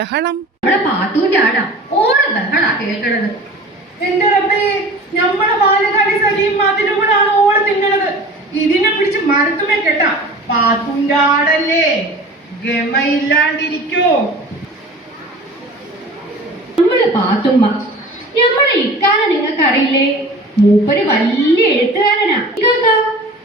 ബഹളം. എന്റെ ഇതിനെ ഗമയില്ലാണ്ടിരിക്കോ. നമ്മളെ ഇക്കാലം നിങ്ങൾക്ക് അറിയില്ലേ മൂപ്പര് വലിയ എഴുത്തുകാരനാ.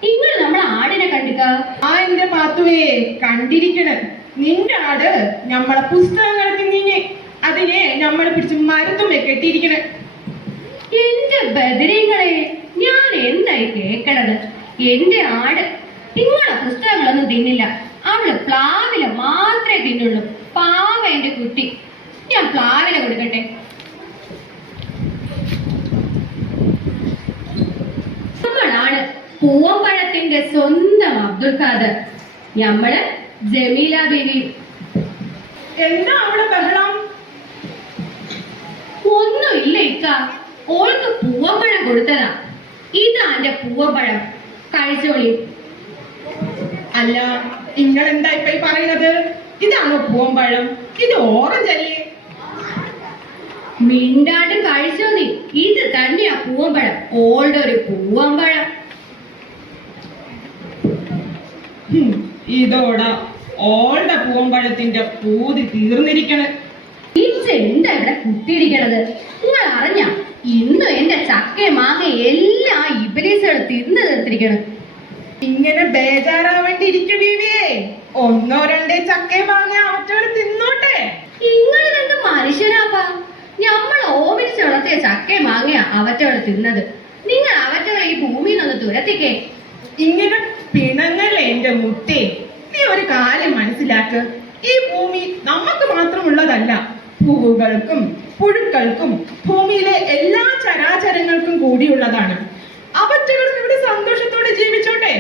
നിങ്ങൾ നമ്മളെ ആടിനെ കണ്ടിക്ക? ആ എന്റെ പാത്തുവേ കണ്ടിരിക്കണേ നിന്റെ ആട് നമ്മളെ പുസ്തകങ്ങൾ തിന്നിഞ്ഞ് അതിനെ നമ്മൾ പിടിച്ച് മരുത്തുമേ കെട്ടിയിരിക്കണേ. എന്റെ ബദരീങ്ങളെ ഞാൻ എന്തായി കേക്കണത്? എന്റെ ആട് നിങ്ങളെ പുസ്തകങ്ങളൊന്നും തിന്നില്ല. അവൾ പ്ലാവില മാത്രമേ തിന്നുള്ളൂ. പാവ എന്റെ കുട്ടി. ഞാൻ പ്ലാവില കൊടുക്കട്ടെ. നമ്മളാണ് പൂവമ്പഴത്തിന്റെ സ്വന്തം അബ്ദുൽ ഖാദർ. ഞമ്മൾ ജമീല ബീവി. എന്താ അവിടെ ബഹളം? ഒന്നുമില്ല ഇക്ക. ഓൾക്ക് പൂവമ്പഴം കൊടുത്തതാ. ഇതാ എന്റെ പൂവമ്പഴം കഴിച്ചോളി അല്ല നിങ്ങൾ എന്താ ഇപ്പൊ ഈ പറയുന്നത്? ഇതാണോ പൂവമ്പഴം ഇത് ഓറഞ്ച് അല്ലേ? മിണ്ടാണ്ട് കഴിച്ചോ നീ. ഇത് തന്നെയാ പൂവമ്പഴം ഓളുടെ ഒരു പൂവമ്പഴം ഇതോടാ ഓളുടെ പൂവമ്പഴത്തിന്റെ പൂതി തീർന്നിരിക്കണേ. എന്താ ഇവിടെ കുത്തിയിരിക്കണത്? നിങ്ങൾ അറിഞ്ഞ ഇന്നും എന്റെ ചക്ക മാങ്ങ എല്ലാ ഇബലീസുകൾ തിന്നു തീർത്തിരിക്കണം. ഇങ്ങനെ ബേജാറാവേണ്ടിയിരിക്കും ബീവിയെ. ഒന്നോ രണ്ടേ ചക്ക മാങ്ങ അവറ്റോട് തിന്നോട്ടെ. നിങ്ങളിതെന്ത് മനുഷ്യനാപ്പാ നമ്മൾ ഓമിച്ച് വളർത്തിയ ചക്ക മാങ്ങ അവറ്റോടെ തിന്നത്. നിങ്ങൾ അവറ്റോടെ ഈ ഭൂമിയിൽ നിന്ന് തുരത്തിക്കേ. ഇങ്ങനെ പിണങ്ങല്ലേ എന്റെ മുത്തി നീ ഒരു കാര്യം മനസ്സിലാക്ക്. ഈ ഭൂമി നമുക്ക് മാത്രമുള്ളതല്ല പൂവുകൾക്കും പുഴുക്കൾക്കും ഭൂമിയിലെ എല്ലാ ചരാചരങ്ങൾക്കും കൂടിയുള്ളതാണ്. അവറ്റകളും ഇവിടെ സന്തോഷത്തോടെ ജീവിച്ചോട്ടെ.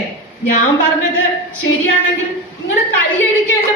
ഞാൻ പറഞ്ഞത് ശരിയാണെങ്കിൽ നിങ്ങൾ കൈയടിക്കുക എന്റെ